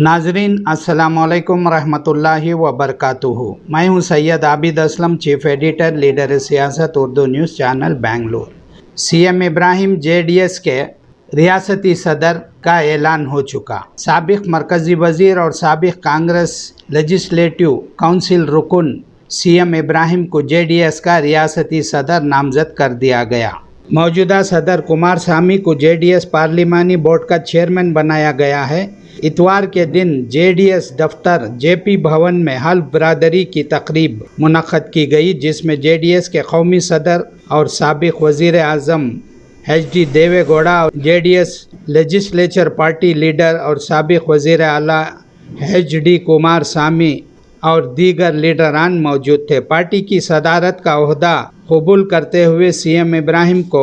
नाजरीन अस्सलाम वालेकुम रहमतुल्लाहि व बरकातुहू। मैं हूं Syed Abid Aslam, chief editor, leader Siyasat Urdu news channel Bengaluru. CM Ibrahim JDS के रियासती सदर का ऐलान हो चुका। साबिक मरकजी वजीर और साबिक कांग्रेस लेजिस्लेटिव काउंसिल रुकन सीएम इब्राहिम को जेडीएस का रियासती सदर नामजद कर दिया गया। मौजूदा सदर कुमारस्वामी को जेडीएस पार्लिमानी बोर्ड का चेयरमैन बनाया गया है। इतवार के दिन जेडीएस दफ्तर जेपी भवन में हल्फ बरादरी की तकरीब मुनक्कद की गई, जिसमें जेडीएस के कौमी सदर और साबिक वजीर आज़म एचडी देवे Gowda, JDS legislature party leader और साबिक वजीर आला एचडी कुमारस्वामी और दीगर लीडरान मौजूद थे। पार्टी की सदारत का ओहदा कबूल करते हुए सीएम इब्राहिम को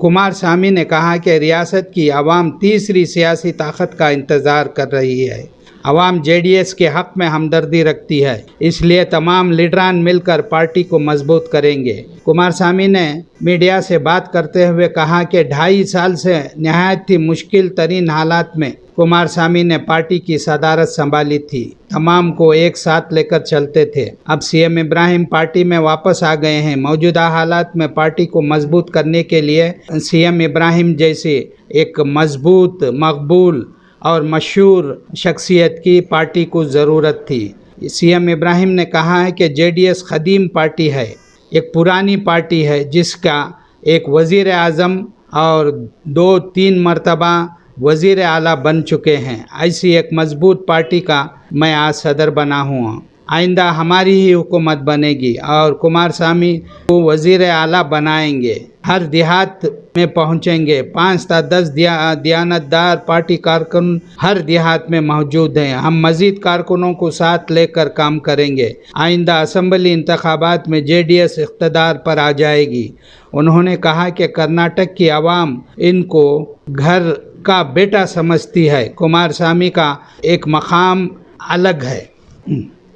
कुमारस्वामी ने कहा कि रियासत की आवाम तीसरी सियासी ताकत का इंतज़ार कर रही है। आवाम जेडीएस के हक़ में हमदर्दी रखती है, इसलिए तमाम लीडरान मिलकर पार्टी को मजबूत करेंगे। कुमारस्वामी ने मीडिया से बात करते हुए कहा कि 2.5 साल से नहायत ही मुश्किल तरीन हालात में कुमारस्वामी ने पार्टी की सदारत संभाली थी। तमाम को एक साथ लेकर चलते थे। अब सीएम इब्राहिम पार्टी में वापस आ गए हैं। मौजूदा हालात में पार्टी को मजबूत करने के लिए सीएम इब्राहिम जैसे एक मजबूत, मकबूल और मशहूर शख्सियत की पार्टी को ज़रूरत थी। सीएम इब्राहिम ने कहा है कि जेडीएस ख़दीम पार्टी है, एक पुरानी पार्टी है जिसका एक वज़ीर आज़म और 2-3 मरतबा वज़ीर आला बन चुके हैं। ऐसी एक मजबूत पार्टी का मैं आज सदर बना हूँ। आइंदा हमारी ही हुकूमत बनेगी और कुमारस्वामी को वज़ीर आला बनाएंगे। हर देहात में पहुँचेंगे। 5 से 10 दियानतदार पार्टी कारकुन हर देहात में मौजूद हैं। हम मज़ीद कारकुनों को साथ लेकर काम करेंगे। आइंदा असम्बली इंतखाबात में जेडीएस इक़्तिदार पर आ जाएगी। उन्होंने कहा कि कर्नाटक की आवाम इनको घर का बेटा समझती है। कुमारस्वामी का एक मकाम अलग है।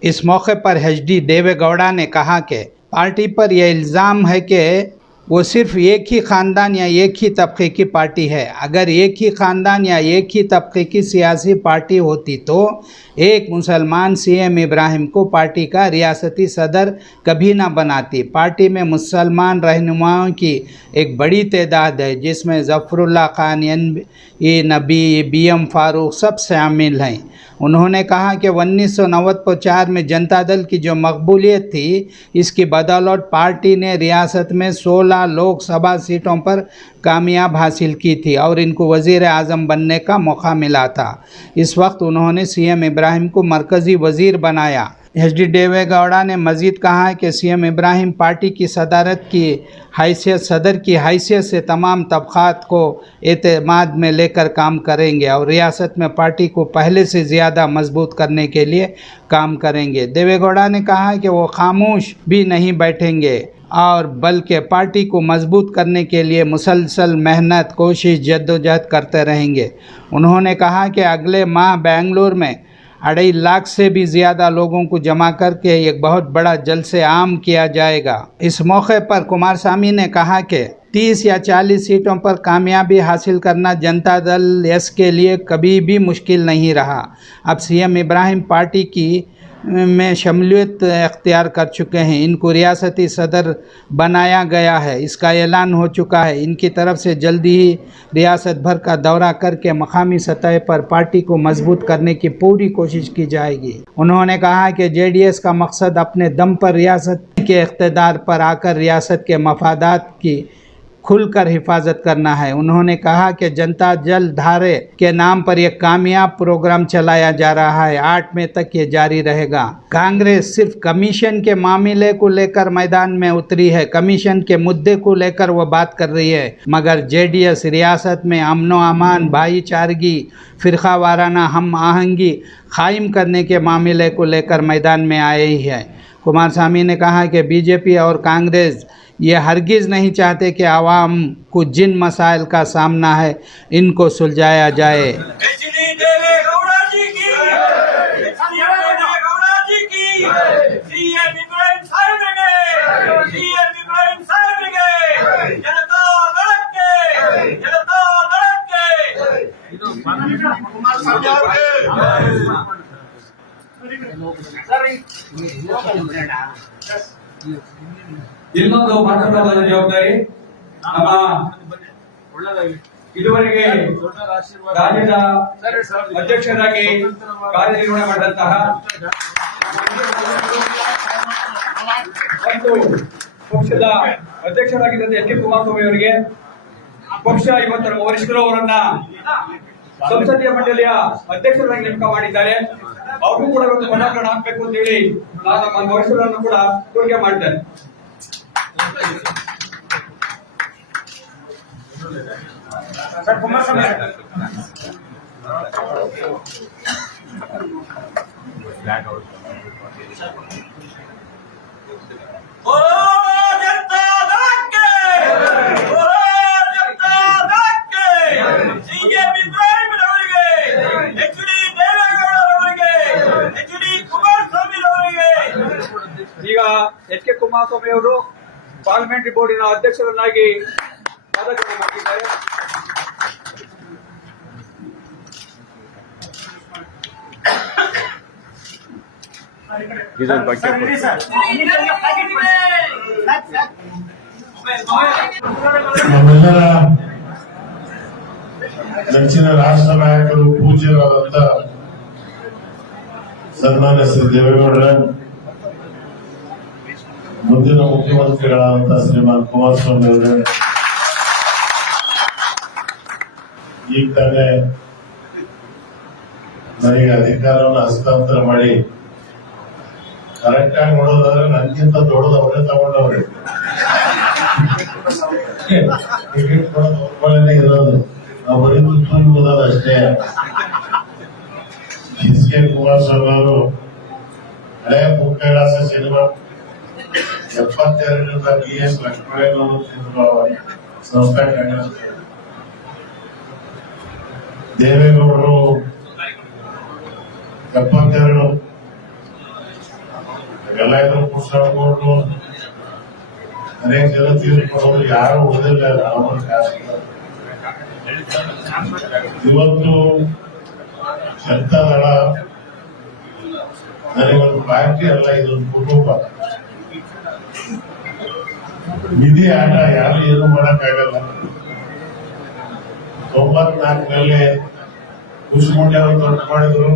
इस मौके पर एचडी देवे गौड़ा ने कहा कि पार्टी पर यह इल्ज़ाम है कि वो सिर्फ एक ही ख़ानदान या एक ही तबके की पार्टी है। अगर एक ही ख़ानदान या एक ही तबके की सियासी पार्टी होती तो एक मुसलमान सीएम इब्राहिम को पार्टी का रियासती सदर कभी ना बनाती। पार्टी में मुसलमान रहनुमाओं की एक बड़ी तादाद है, जिसमें ज़फ़रुल्लाह खान, नबी, बीएम फारूक सब शामिल हैं। उन्होंने कहा कि 1994 में जनता दल की जो मकबूलियत थी, इसकी बदौलत पार्टी ने रियासत में 16 लोकसभा सीटों पर कामयाब हासिल की थी और इनको वज़ीर आज़म बनने का मौका मिला था। इस वक्त उन्होंने सीएम इब्राहिम को मरकज़ी वज़ीर बनाया। एचडी देवे गौड़ा ने मज़ीद कहा कि सीएम इब्राहिम पार्टी की सदारत की हैसियत, सदर की हैसियत से तमाम तबक़ात को एतमाद में लेकर काम करेंगे और रियासत में पार्टी को पहले से ज़्यादा मजबूत करने के लिए काम करेंगे। देवे गौड़ा ने कहा कि वो खामोश भी नहीं बैठेंगे और बल्कि पार्टी को मजबूत करने के लिए मुसलसल मेहनत, कोशिश, जद्दोजहद करते रहेंगे। उन्होंने कहा कि अगले माह बेंगलुरु में 2.5 लाख से भी ज़्यादा लोगों को जमा करके एक बहुत बड़ा जलसे आम किया जाएगा। इस मौके पर कुमारस्वामी ने कहा कि 30 या 40 सीटों पर कामयाबी हासिल करना जनता दल एस के लिए कभी भी मुश्किल नहीं रहा। अब सीएम इब्राहिम पार्टी की में शमूलियत अख्तियार कर चुके हैं। इनको रियासती सदर बनाया गया है, इसका ऐलान हो चुका है। इनकी तरफ से जल्दी ही रियासत भर का दौरा करके मकामी सतह पर पार्टी को मजबूत करने की पूरी कोशिश की जाएगी। उन्होंने कहा कि जेडीएस का मकसद अपने दम पर रियासत के इक़्तिदार पर आकर रियासत के मफादात की खुलकर हिफाजत करना है। उन्होंने कहा कि जनता जल धारे के नाम पर एक कामयाब प्रोग्राम चलाया जा रहा है। 8 मई तक ये जारी रहेगा। कांग्रेस सिर्फ कमीशन के मामले को लेकर मैदान में उतरी है, कमीशन के मुद्दे को लेकर वो बात कर रही है, मगर जेडीएस रियासत में अमनो अमान, भाईचारगी, फ़िरका वाराना हम आहंगी कायम करने के मामले को लेकर मैदान में आए ही है। कुमारस्वामी ने कहा कि बीजेपी और कांग्रेस ये हरगिज़ नहीं चाहते कि आवाम को जिन मसाइल का सामना है इनको सुलझाया जाए। कुमार ಇನ್ನೊಂದು ಮಹತ್ವದ ಜವಾಬ್ದಾರಿ ನಮ್ಮ ಇದುವರೆಗೆ ರಾಜ್ಯದ ಅಧ್ಯಕ್ಷರಾಗಿ ಕಾರ್ಯನಿರ್ವಹಣೆ ಮಾಡಿದಂತಹ ಮತ್ತು ಪಕ್ಷದ ಅಧ್ಯಕ್ಷರಾಗಿದ್ದಂತ ಎಚ್ ಕೆ ಕುಮಾರಸ್ವಾಮಿ ಅವರಿಗೆ ಪಕ್ಷ ಇವತ್ತು ನಮ್ಮ ವರಿಷ್ಠರು ಅವರನ್ನ ಸಂಸದೀಯ ಮಂಡಳಿಯ ಅಧ್ಯಕ್ಷರಾಗಿ ನೇಮಕ ಮಾಡಿದ್ದಾರೆ. ಅವ್ರಿಗೂ ಕೂಡ ಒಂದು ಮನೋಗ್ರಹಣ ಹಾಕಬೇಕು ಅಂತ ಹೇಳಿ ನಾನು ನಮ್ಮ ವರಿಷ್ಠರನ್ನು ಕೂಡ ಕೋರಿಕೆ ಮಾಡಿದ್ದೇನೆ. ಈಗ ಎಚ್ ಕೆ ಕುಮಾರಸ್ವಾಮಿ ಅವರು ಪಾರ್ಲಿಮೆಂಟರಿ ಬೋರ್ಡಿನ ಅಧ್ಯಕ್ಷರನ್ನಾಗಿ ಪದಗ್ರಹಣ ಮಾಡಿದ್ದಾರೆ. ನಮ್ಮೆಲ್ಲರ ನೆಚ್ಚಿನ ರಾಷ್ಟ್ರ ನಾಯಕರು ಪೂಜ್ಯರಾದಂತ ಸನ್ಮಾನ್ಯ ಶ್ರೀ ದೇವೇಗೌಡರ ಮುಂದಿನ ಮುಖ್ಯಮಂತ್ರಿಗಳಾದಂತ ಶ್ರೀಮಾನ್ ಕುಮಾರಸ್ವಾಮಿ ಅವರೇ, ಈಗ ತಾನೇ ನನಗೆ ಅಧಿಕಾರವನ್ನು ಹಸ್ತಾಂತರ ಮಾಡಿ ಕರೆಕ್ಟ್ ಆಗಿ ನೋಡೋದಾದ್ರೆ ನನ್ಗಿಂತ ದೊಡ್ಡದು ಅವರೇ ತಗೊಂಡವ್ರೆ. ಟಿಕೆಟ್ ಕೊಡೋದು ಒಬ್ಬಳೇ ಇರೋದು, ನಾವು ಬರೀ ಕೂತ್ಕೊಂಡು ಅಷ್ಟೇ. ಎಚ್ ಕೆ ಕುಮಾರಸ್ವಾಮಿ ಅವರು ಹಳೆ ಮುಖ್ಯವಾಸ ಸಿನಿಮಾ 72ರಿಂದ BS ಲಕ್ಷ್ಮಣಯ್ಯನವರು ಸಂಸ್ಥೆ ದೇವೇಗೌಡರು 72 ಎಲ್ಲ ಇದ್ರು ಪುಸ್ತಕಗಳು ಅನೇಕ ಜನ ತೀರ್ಕೊಂಡು ಯಾರು ಓದಿಲ್ಲ. ಇವತ್ತು ಜನತಾದಳ ನನಗೊಂದು ಪಾರ್ಟಿ ಅಲ್ಲ, ಇದೊಂದು ಕುಟುಂಬ. ನಿಧಿ ಆಟ ಯಾರು ಏನು ಮಾಡಕ್ಕಾಗಲ್ಲ. 94ರಲ್ಲಿ ಕುಶಮುಂಡೆ ಅವರು ದೊಡ್ಡ ಮಾಡಿದ್ರು,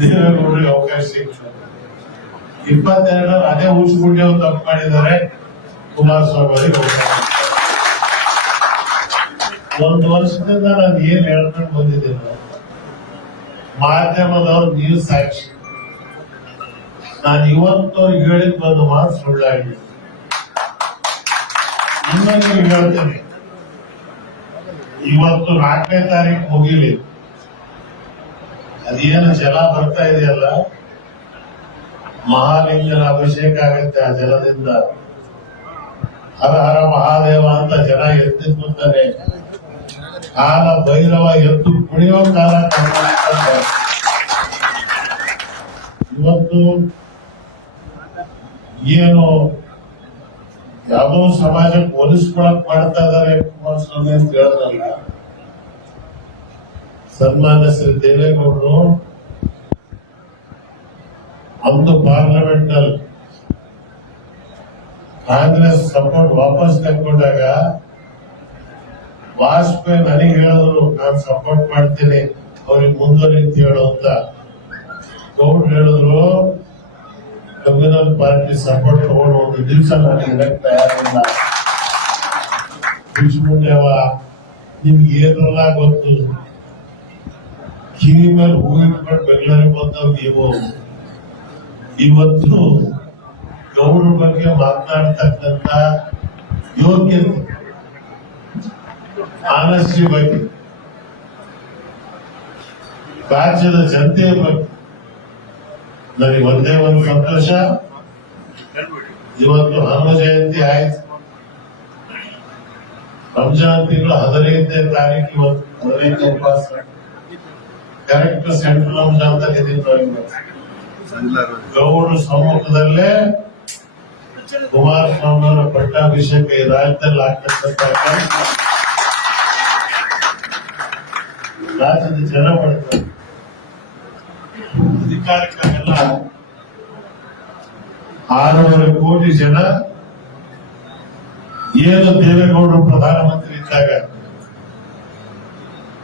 ದೇವೇಗೌಡರಿಗೆ ಅವಕಾಶ ಸಿಕ್ತು. 22 ಅದೇ ಹುಚ್ಚುಗುಂಡಿ ಅವರು ತಪ್ಪು ಮಾಡಿದ್ದಾರೆ, ಕುಮಾರಸ್ವಾಮಿ ಅವರಿಗೆ ಅವಕಾಶ. ಒಂದು ವರ್ಷದಿಂದ ನಾನು ಏನ್ ಹೇಳ್ಕೊಂಡು ಬಂದಿದ್ದೇನೆ, ಮಾಧ್ಯಮದವ್ರು ನೀವು ಸಾಕ್ಷಿ. ನಾನು ಇವತ್ತವ್ರಿಗೆ ಹೇಳಿದ್ ಒಂದು ಮಾತು ಸುಳ್ಳಾಗಿದೆ. ಇನ್ನೊಂದು ಹೇಳ್ತೇನೆ, ಇವತ್ತು 4ನೇ ತಾರೀಕು ಮುಗಿಲಿ, ಅದೇನು ಜಲ ಬರ್ತಾ ಇದೆಯಲ್ಲ, ಮಹಾಲಿಂಗನ ಅಭಿಷೇಕ ಆಗುತ್ತೆ. ಆ ಜಲದಿಂದ ಹರ ಹರ ಮಹಾದೇವ ಅಂತ ಜನ ಎದ್ದು ಕೂತಾರೆ. ಕಾಲ ಭೈರವ ಎದ್ದು ಕುಣಿಯೋ ಕಾಲ. ಇವತ್ತು ಏನು ಯಾವುದೋ ಸಮಾಜಕ್ಕೆ ಹೋಲಿಸ್ಕೊಳಕ್ ಮಾಡ್ತಾ ಇದ್ದಾರೆ ಕುಮಾರಸ್ವಾಮಿ ಅಂತ ಹೇಳೋದಲ್ಲ. ಸನ್ಮಾನ್ಯ ಶ್ರೀ ದೇವೇಗೌಡರು ಒಂದು ಪಾರ್ಲಿಮೆಂಟ್ ನಲ್ಲಿ ಕಾಂಗ್ರೆಸ್ ಸಪೋರ್ಟ್ ವಾಪಸ್ ತಗೊಂಡಾಗ ವಾಜಪೇಯಿ ನನಗೆ ಹೇಳಿದ್ರು, ನಾನು ಸಪೋರ್ಟ್ ಮಾಡ್ತೀನಿ ಅವ್ರಿಗೆ ಮುಂದುವರಿತು ಹೇಳು ಅಂತ. ಗೌಡ್ರು ಹೇಳಿದ್ರು, ಕಮ್ಯುನಲ್ ಪಾರ್ಟಿ ಸಪೋರ್ಟ್ ತಗೊಂಡು ಒಂದು ದಿವಸ ನನಗೆ ಇರಕ್ಕೆ ತಯಾರಿಲ್ಲ. ಬಿಚ್ಚಿಕೊಂಡೇವ, ನಿಮ್ಗೆ ಏನಲ್ಲ ಗೊತ್ತು, ಕಿವಿ ಮೇಲೆ ಹೂವಿಟ್ಕೊಂಡು ಬೆಂಗಳೂರಿಗೆ ಬಂದವ್ ನೀವು. ಇವತ್ತು ಗೌಡ್ರ ಬಗ್ಗೆ ಮಾತನಾಡ್ತಕ್ಕಂಥ ಯೋಗ್ಯತೆ, ಆನಸ್ಟಿ ಬಗ್ಗೆ, ರಾಜ್ಯದ ಜನತೆಯ ಬಗ್ಗೆ ನನಗೆ ಒಂದೇ ಒಂದು ಸಂತೋಷ. ಇವತ್ತು ಹನುಮ ಜಯಂತಿ ಆಯ್ತು, ರಂಜಾನ್ ತಿಂಗಳು 15ನೇ ತಾರೀಕು, ಇವತ್ತು 15ನೇ ಉಪವಾಸ. ಕರೆಕ್ಟ್ ಸೆಂಟ್ರಲ್ ರಂಜಾನ್ದಲ್ಲಿ ಗೌಡ್ರ ಸಮ್ಮುಖದಲ್ಲೇ ಕುಮಾರಸ್ವಾಮಿ ಅವರ ಪಟ್ಟಾಭಿಷೇಕ ಈ ರಾಜ್ಯದಲ್ಲಿ ಆಗ್ತಕ್ಕಂಥ ರಾಜ್ಯದ ಜನ ಮಾಡ್ತಾರೆ. ಅಧಿಕಾರಕ್ಕಾಗೆಲ್ಲ 6.5 ಕೋಟಿ ಜನ ಏನು ದೇವೇಗೌಡರು ಪ್ರಧಾನಮಂತ್ರಿ ಇದ್ದಾಗ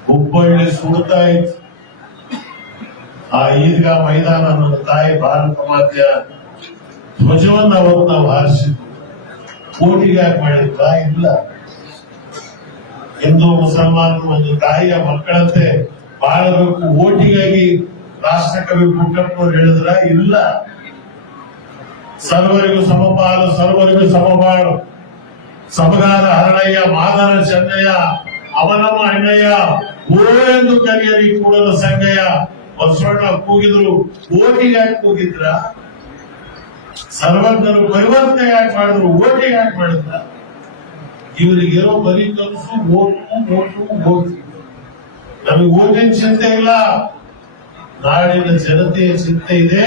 ಹುಬ್ಬಳ್ಳಿ ಸುಡ್ತಾ ಇತ್ತು. ಆ ಈದ್ಗಾ ಮೈದಾನ ನನ್ನ ತಾಯಿ ಭಾರತ ಮಾತೆಯ ಧ್ವಜವನ್ನು ಅವತ್ತು ನಾವು ಹಾರಿಸಿದ್ವಿ. ಕೋಟಿಗೆ ಯಾಕೆ ಮಾಡಿದ್ವ? ಇಲ್ಲ. ಹಿಂದೂ ಮುಸಲ್ಮಾನರು ಒಂದು ತಾಯಿಯ ಮಕ್ಕಳಂತೆ ಬಾಳಬೇಕು ಓಟಿಗಾಗಿ ರಾಷ್ಟ್ರಕವಿ ಪುಟ್ಟಪ್ಪನವರು ಹೇಳಿದ್ರ? ಇಲ್ಲ. ಸರ್ವರಿಗೂ ಸಮಪಾಲು, ಸರ್ವರಿಗೂ ಸಮಬಾಳು, ಸಮಗಾರ ಹರಣಯ್ಯ, ಮಾದನ ಚೆನ್ನಯ್ಯ, ಅವನಮ್ಮ ಅಣ್ಣಯ್ಯ, ಓ ಎಂದು ಕರೆಯಲಿ ಕೂಡಲ ಸಂಗಯ್ಯ. ಬಸವಣ್ಣ ಕೂಗಿದ್ರು, ಓಟಿಗೆ ಯಾಕೆ ಕೂಗಿದ್ರ? ಸರ್ವಜ್ಞರು ಪರಿವರ್ತನೆ ಯಾಕೆ ಮಾಡಿದ್ರು? ಓಟಿಗೆ ಯಾಕೆ ಮಾಡಿದ್ರ? ಇವರಿಗಿರೋ ಬರೀ ಕನಸು ಓಟು. ನಮಗೆ ಓಟಿನ ಚಿಂತೆ ಇಲ್ಲ, ನಾಡಿನ ಜನತೆಯ ಚಿಂತೆ ಇದೆ.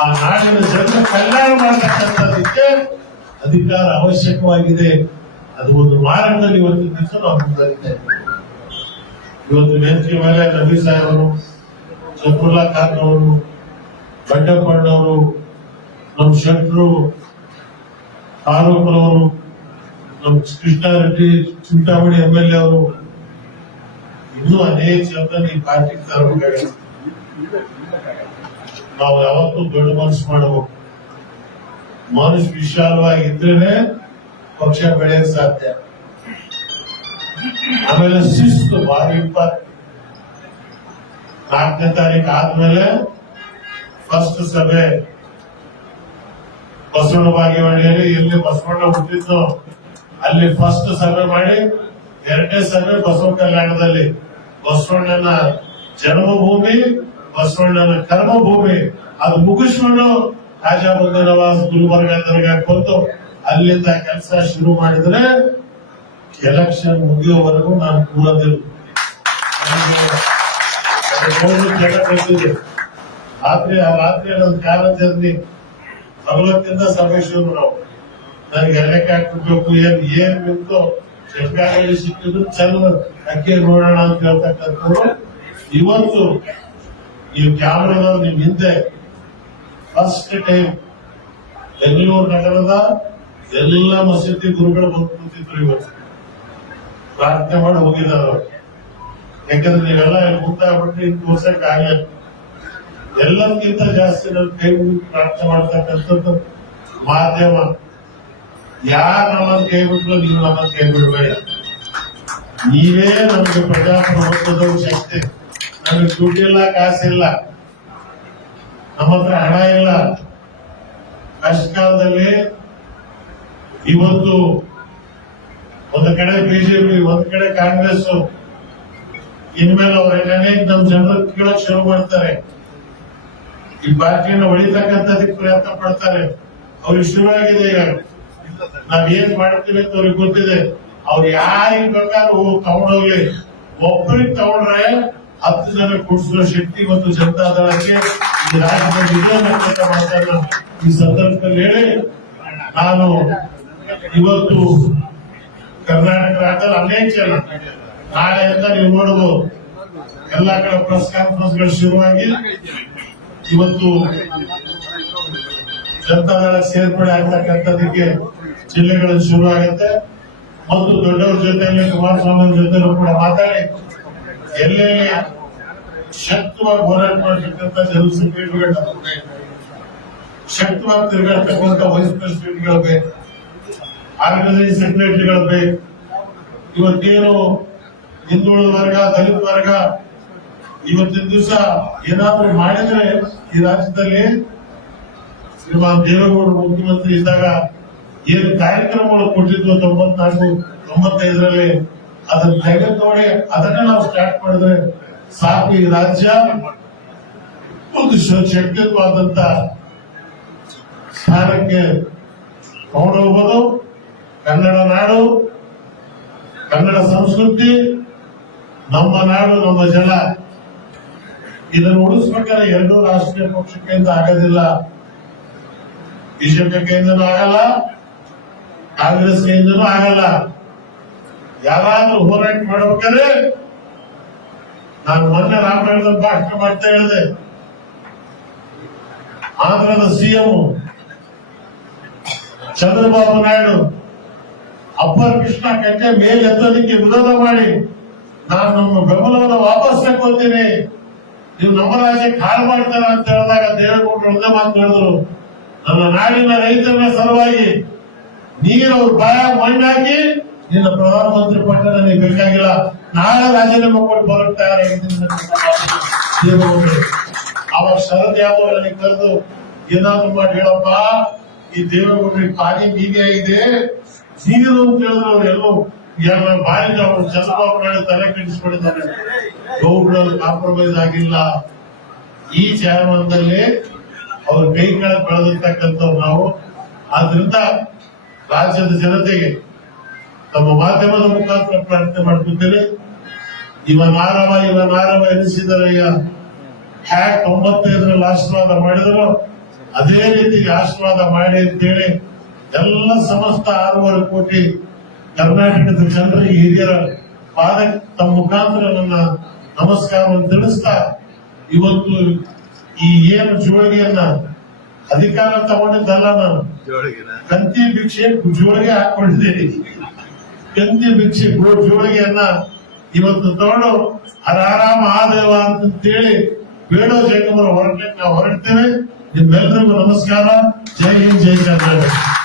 ಆ ನಾಡಿನ ಜನತೆ ಕಲ್ಯಾಣ ಮಾಡತಕ್ಕಂಥದಕ್ಕೆ ಅಧಿಕಾರ ಅವಶ್ಯಕವಾಗಿದೆ. ಅದು ಒಂದು ಮಾರ್ಗದಲ್ಲಿ ಇವತ್ತಿನ ದಿವಸ ನಾವು ಮುಂದುವರಿತೇವೆ. ಇವತ್ತು ವೇದಿಕೆ ಮೇಲೆ ನಬಿ ಸಾಹೇಬರು, ಜಫರುಲ್ಲಾ ಖಾನ್ ಅವರು, ಬಂಡಪ್ಪಣ್ಣವರು, ನಮ್ಮ ಶೆಟ್ರು, ಫಾರೂಕ್ ಅವರು, ನಮ್ಮ ಕೃಷ್ಣಾರೆಡ್ಡಿ ಚಿಂತಾಮಣಿ MLA ಅವರು, ಇನ್ನೂ ಅನೇಕ ಜನ ಈ ಪಾರ್ಟಿಗೆ ತರಬೇಕಾಗಿದೆ. ನಾವು ಯಾವತ್ತೂ ದೊಡ್ಡ ಮನಸ್ಸು ಮಾಡಬೇಕು. ಮನಸ್ಸು ವಿಶಾಲವಾಗಿದ್ರೇನೆ ಪಕ್ಷ ಬೆಳೆಯಕ್ ಸಾಧ್ಯ. ಆಮೇಲೆ ಶಿಸ್ತು ಭಾರಿ ಇಂಪಾರ್ಟೆಂಟ್. 4ನೇ ತಾರೀಕು ಆದ್ಮೇಲೆ ಫಸ್ಟ್ ಸಭೆ ಬಸವಣ್ಣ ಬಾಗೇವಾಡಿಯಲ್ಲಿ, ಎಲ್ಲಿ ಬಸವಣ್ಣ ಹುಟ್ಟಿದ್ದು ಅಲ್ಲಿ ಫಸ್ಟ್ ಸಭೆ ಮಾಡಿ, 2ನೇ ಸಭೆ ಬಸವ ಕಲ್ಯಾಣದಲ್ಲಿ. ಬಸವಣ್ಣನ ಜನ್ಮಭೂಮಿ, ಬಸವಣ್ಣನ ಕರ್ಮಭೂಮಿ. ಅದು ಮುಗಿಸ್ಕೊಂಡು ರಾಜಾಬಂದ ನವಾಜ್ ಗುಲ್ಬರ್ಗ ದರ್ಗಾಕ್ಕೆ ಬಂದು ಅಲ್ಲಿಂದ ಕೆಲಸ ಶುರು ಮಾಡಿದ್ರೆ ಎಲೆಕ್ಷನ್ ಮುಗಿಯುವವರೆಗೂ ನಾನು ಕೂರೋದಿಲ್ಲ. ಜನ ಬಂದಿದೆ. ರಾತ್ರಿ ನನ್ನ ಕಾಲೇಜಲ್ಲಿ ಸವಲತ್ತಿಂದ ಸಭೆ ಶುರು. ನಾವು ನನಗೆ ಎಲೆಕ್ಕೆ ಹಾಕ್ಬಿಡ್ಬೇಕು, ಏನ್ ಬಿಟ್ಟು ಶೆಟ್ಕಾಗಲಿ ಸಿಕ್ಕಿದ್ರು ಚಂದ ಅಕ್ಕಿ ನೋಡೋಣ ಅಂತ ಹೇಳ್ತಕ್ಕಂಥವ್ರು ಇವತ್ತು ಈ ಕ್ಯಾಮ್ರಾದವ್ರು ನಿಮ್ ಹಿಂದೆ ಫಸ್ಟ್ ಟೈಮ್ ಬೆಂಗಳೂರು ನಗರದ ಎಲ್ಲ ಮಸೀದಿ ಗುರುಗಳು ಬಂದು ಕೂತಿದ್ರು. ಇವತ್ತು ಪ್ರಾರ್ಥನೆ ಮಾಡಿ ಹೋಗಿದ್ದಾರೆ ಅವರು. ಯಾಕಂದ್ರೆ ನೀವೆಲ್ಲ ಮುಂದಾಗ್ಬಿಟ್ರೆ ಇನ್ನು ತೋರ್ಸಕ್ ಆಗಲ್ಲ. ಎಲ್ಲರಿಗಿಂತ ಜಾಸ್ತಿ ನನ್ನ ಕೈ ಮುಗಿದು ಪ್ರಾರ್ಥನೆ ಮಾಡ್ತಕ್ಕಂಥದ್ದು ಮಾಧ್ಯಮ. ಯಾರು ನಮ್ಮನ್ನು ಕೈ ಬಿಟ್ರು ನೀವು ನಮ್ಮನ್ನು ಕೈ ಬಿಡಬೇಡಿ. ನೀವೇ ನಮಗೆ ಪ್ರಜಾಪ್ರಭುತ್ವದ ಶಕ್ತಿ. ನಮಗೆ ದುಡ್ಡಿಲ್ಲ, ಕಾಸಿಲ್ಲ, ನಮ್ಮ ಹತ್ರ ಹಣ ಇಲ್ಲ. ಕಷ್ಟ ಕಾಲದಲ್ಲಿ ಇವತ್ತು ಒಂದು ಕಡೆ ಬಿಜೆಪಿ, ಒಂದ್ ಕಡೆ ಕಾಂಗ್ರೆಸ್, ಇನ್ಮೇಲೆ ಅವ್ರ ಅನೇಕ ನಮ್ಮ ಜನರು ಕೇಳಕ್ ಶುರು ಮಾಡ್ತಾರೆ. ಈ ಪಾರ್ಟಿಯನ್ನು ಹೊಳಿತಕ್ಕಂಥದಕ್ಕೆ ಪ್ರಯತ್ನ ಪಡ್ತಾರೆ. ಅವ್ರಿಗೆ ಶುರುವಾಗಿದೆ. ಈಗ ನಾವೇನ್ ಮಾಡ್ತೀವಿ ಅಂತ ಅವ್ರಿಗೆ ಗೊತ್ತಿದೆ. ಅವ್ರು ಯಾರಿಗೆ ಬೇಕಾದ್ರೂ ತಗೊಂಡೋಗ್ಲಿ, ಒಬ್ಬರಿಗೆ ತಗೊಂಡ್ರೆ 10 ಜನ ಕೊಡಿಸುವ ಶಕ್ತಿ ಇವತ್ತು ಜನತಾದಳಕ್ಕೆ ಈ ರಾಜ್ಯದಲ್ಲಿ ಇದೆ ಅಂತ ಮಾತನ್ನ ಈ ಸಂದರ್ಭದಲ್ಲಿ ಹೇಳಿ, ನಾನು ಇವತ್ತು ಕರ್ನಾಟಕ ರಾಜ್ಯದಲ್ಲಿ ಅನೇಕ ಜನ ನಾಳೆಯಿಂದ ನೀವು ನೋಡಬಹುದು ಎಲ್ಲಾ ಕಡೆ ಪ್ರೆಸ್ ಕಾನ್ಫರೆನ್ಸ್ ಗಳು ಶುರುವಾಗಿ ಇವತ್ತು ಜನತಾದಳ ಸೇರ್ಪಡೆ ಆಗ್ತಕ್ಕಂಥದಕ್ಕೆ ಜಿಲ್ಲೆಗಳಲ್ಲಿ ಶುರು ಆಗುತ್ತೆ. ಮತ್ತು ದೊಡ್ಡವ್ರ ಜೊತೆಯಲ್ಲಿ, ಕುಮಾರಸ್ವಾಮಿ ಜೊತೆಲೂ ಕೂಡ ಮಾತಾಡಿ ಎಲ್ಲೆಲ್ಲಿ ಶಕ್ತವಾಗಿ ಹೋರಾಟ ಮಾಡತಕ್ಕಂಥ ಜನರಲ್ ಸೆಕ್ರೆಟರಿಗಳ ಶಕ್ತವಾಗಿ ತಿರುಗಾಡ್ತಕ್ಕಂಥ ವೈಸ್ ಪ್ರೆಸಿಡೆಂಟ್ಗಳು ಬೇಕು, ಆರ್ಗನೈಸಿಂಗ್ ಸೆಕ್ರೆಟರಿಗಳು ಬೇಕು. ಇವತ್ತೇನು ಹಿಂದುಳಿದ ವರ್ಗ, ದಲಿತ ವರ್ಗ ಇವತ್ತಿನ ದಿವಸ ಏನಾದ್ರೂ ಮಾಡಿದ್ರೆ ಈ ರಾಜ್ಯದಲ್ಲಿ ಶ್ರೀಮಾನ್ ದೇವೇಗೌಡರು ಮುಖ್ಯಮಂತ್ರಿ ಇದ್ದಾಗ ಏನು ಕಾರ್ಯಕ್ರಮಗಳು ಕೊಟ್ಟಿದ್ವು 94, 95ರಲ್ಲಿ, ಅದನ್ನ ತೆಗೆದು ನೋಡಿ ಅದನ್ನೇ ನಾವು ಸ್ಟಾರ್ಟ್ ಮಾಡಿದ್ರೆ ಸಾಕು. ಈ ರಾಜ್ಯ ಒಂದು ಶಕ್ತಿಯುತವಾದಂತ ಸ್ಥಾನಕ್ಕೆ ತಗೊಂಡೋಗ್ಬೋದು. ಕನ್ನಡ ನಾಡು, ಕನ್ನಡ ಸಂಸ್ಕೃತಿ, ನಮ್ಮ ನಾಡು, ನಮ್ಮ ಜನ, ಇದನ್ನು ಉಳಿಸ್ಬೇಕಾದ್ರೆ ಎರಡೂ ರಾಷ್ಟ್ರೀಯ ಪಕ್ಷಕ್ಕಿಂತ ಆಗೋದಿಲ್ಲ. ಬಿಜೆಪಿ ಕೈಯಿಂದನೂ ಆಗಲ್ಲ, ಕಾಂಗ್ರೆಸ್ ಕೈಯಿಂದನೂ ಆಗಲ್ಲ. ಯಾರಾದ್ರೂ ಹೋರಾಟ ಮಾಡ್ಬೇಕಾದ್ರೆ ನಾನು ಮೊನ್ನೆ ರಾಮನಗರದಲ್ಲಿ ಭಾಷಣ ಮಾಡ್ತಾ ಹೇಳಿದೆ, ಆಂಧ್ರದ ಸಿಎಂ ಚಂದ್ರಬಾಬು ನಾಯ್ಡು ಅಪ್ಪರ್ ಕೃಷ್ಣ ಕಟ್ಟೆ ಮೇಲೆ ಎತ್ತೋದಕ್ಕೆ ವಿರೋಧ ಮಾಡಿ ನಾನು ನಮ್ಮ ಬೆಂಬಲವನ್ನು ವಾಪಸ್ ತಗೊಳ್ತೀನಿ, ನೀವು ನಮ್ಮ ರಾಜ್ಯಕ್ಕೆ ಹಾಳು ಮಾಡ್ತಾರ ಅಂತ ಹೇಳಿದಾಗ ದೇವೇಗೌಡರು ಒಂದೇ ಮಾತು ಹೇಳಿದ್ರು, ನನ್ನ ನಾಡಿನ ರೈತರ ಸಲುವಾಗಿ ನೀರು ಅವ್ರ ಬಾಯ ಮಣ್ಣಾಕಿ ನಿನ್ನ ಪ್ರಧಾನಮಂತ್ರಿ ಪಟ್ಟ ನನಗೆ ಬೇಕಾಗಿಲ್ಲ, ನಾಳೆ ರಾಜೀನಾಮೆ ಕೊಟ್ಟು ಬರೋಕ್ ತಯಾರಾಗಿದ್ದೀನಿ ದೇವೇಗೌಡರು. ಅವಾಗ ಶರದ್ ಯಾದವ್ ನನಗೆ ಕರೆದು ಏನಾದ್ರು ಮಾಡಿ ಹೇಳಪ್ಪ, ಈ ದೇವೇಗೌಡರಿಗೆ ಪಾನಿ ಹೀಗೆ ಇದೆ ನೀರು ಅಂತ ಹೇಳಿದ್ರೆ ಅವ್ರು ಎಲ್ಲೋ ಬಾಯಿಗೆ ಅವರು ಚಂದ್ರಬಾಬು ನಾಯ್ಡು ತಲೆ ಕೆಡಿಸ್ಬಿಟ್ಟಿದ್ದಾರೆ. ಗೌಡ್ರಲ್ಲಿ ಕಾಂಪ್ರಮೈಸ್ ಆಗಿಲ್ಲ. ಈ ಚಾಯಮಾನದಲ್ಲಿ ಅವ್ರ ಕೈ ಕೆಳಗೆ ಬೆಳೆದಿರ್ತಕ್ಕಂಥವ್ರು ನಾವು. ಆದ್ರಿಂದ ರಾಜ್ಯದ ಜನತೆಗೆ ತಮ್ಮ ಮಾಧ್ಯಮದ ಮುಖಾಂತರ ಪ್ರಾರ್ಥನೆ ಮಾಡ್ತಿದ್ದೇನೆ. ಇವನಾರವ ಎನಿಸಿದರಯ್ಯ ಹ್ಯಾಕ್ 95ರಲ್ಲಿ ಆಶೀರ್ವಾದ ಮಾಡಿದ್ರು ಅದೇ ರೀತಿ ಆಶೀರ್ವಾದ ಮಾಡಿ ಅಂತೇಳಿ ಎಲ್ಲ ಸಮಸ್ತ 6.5 ಕೋಟಿ ಕರ್ನಾಟಕದ ಜನರಿಗೆ ಹಿರಿಯರ ಪಾದ ತಮ್ಮ ಮುಖಾಂತರ ನನ್ನ ನಮಸ್ಕಾರವನ್ನು ತಿಳಿಸ್ತಾ, ಇವತ್ತು ಈ ಏನು ಜೋಳಿಗೆಯನ್ನ ಅಧಿಕಾರ ತಗೊಂಡಿದ್ದಲ್ಲ, ನಾನು ಕಂತಿ ಭಿಕ್ಷೆ ಜೋಳಿಗೆ ಹಾಕೊಂಡಿದ್ದೀನಿ. ಕಂತಿ ಭಿಕ್ಷೆ ಜೋಳಿಗೆಯನ್ನ ಇವತ್ತು ತಗೊಂಡು ಆರಾಮ ಆದೇವ ಅಂತೇಳಿ ಬೇಡೋ ಜಗಮರ ಹೊರಟಕ್ಕೆ ನಾವು ಹೊರಡ್ತೇವೆ. ನಿಮ್ಮೆಲ್ಲರಿಗೂ ನಮಸ್ಕಾರ. ಜೈ ಹಿಂದ್, ಜೈ ಕರ್ನಾಟಕ.